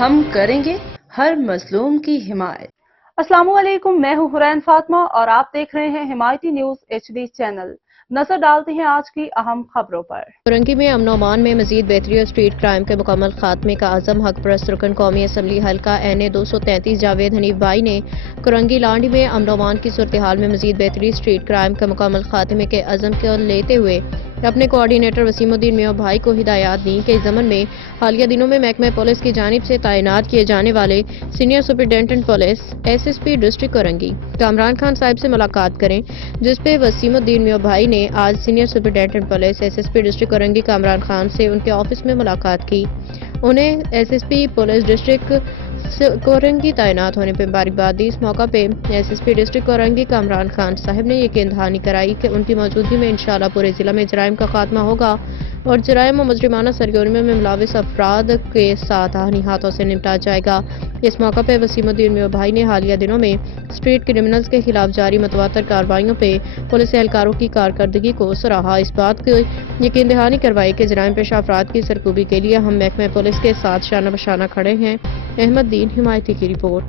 ہم کریں گے ہر مظلوم کی حمایت۔ السلام علیکم، میں ہوں حرین فاطمہ اور آپ دیکھ رہے ہیں حمایتی نیوز HD چینل۔ نظر ڈالتے ہیں آج کی اہم خبروں پر۔ کرنگی میں امن و امان میں مزید بہتری اور اسٹریٹ کرائم کے مکمل خاتمے کا عزم حق پرست رکن قومی اسمبلی حلقہ NA 233 جاوید حنیف بھائی نے کرنگی لانڈی میں امن و امان کی صورتحال میں مزید بہتری، اسٹریٹ کرائم کے مکمل خاتمے کے عزم کو لیتے ہوئے اپنے کوآرڈینیٹر وسیم الدین میاں بھائی کو ہدایات دیں کہ اس ضمن میں حالیہ دنوں میں محکمہ پولیس کی جانب سے تعینات کیے جانے والے senior superintendent police SSP district Korangi Kamran Khan صاحب سے ملاقات کریں، جس پہ وسیم الدین میاں بھائی نے آج senior superintendent police SSP district Korangi Kamran Khan سے ان کے آفس میں ملاقات کی۔ انہیں SSP پولیس ڈسٹرکٹ کرنگی تعینات ہونے پہ مبارکباد دی۔ اس موقع پہ SSP ڈسٹرکٹ کرنگی کامران خان صاحب نے یقین دہانی کرائی کہ ان کی موجودگی میں انشاءاللہ پورے ضلع میں جرائم کا خاتمہ ہوگا اور جرائم و مجرمانہ سرگرمیوں میں ملوث افراد کے ساتھ آہنی ہاتھوں سے نمٹا جائے گا۔ اس موقع پہ وسیم الدین میاں بھائی نے حالیہ دنوں میں اسٹریٹ کرمنلز کے خلاف جاری متواتر کارروائیوں پہ پولیس اہلکاروں کی کارکردگی کو سراہا۔ اس بات کی یقین دہانی کروائی کہ جرائم پیشہ افراد کی سرکوبی کے لیے ہم محکمہ پولیس کے ساتھ شانہ بشانہ کھڑے ہیں۔ احمد دین حمایتی کی رپورٹ۔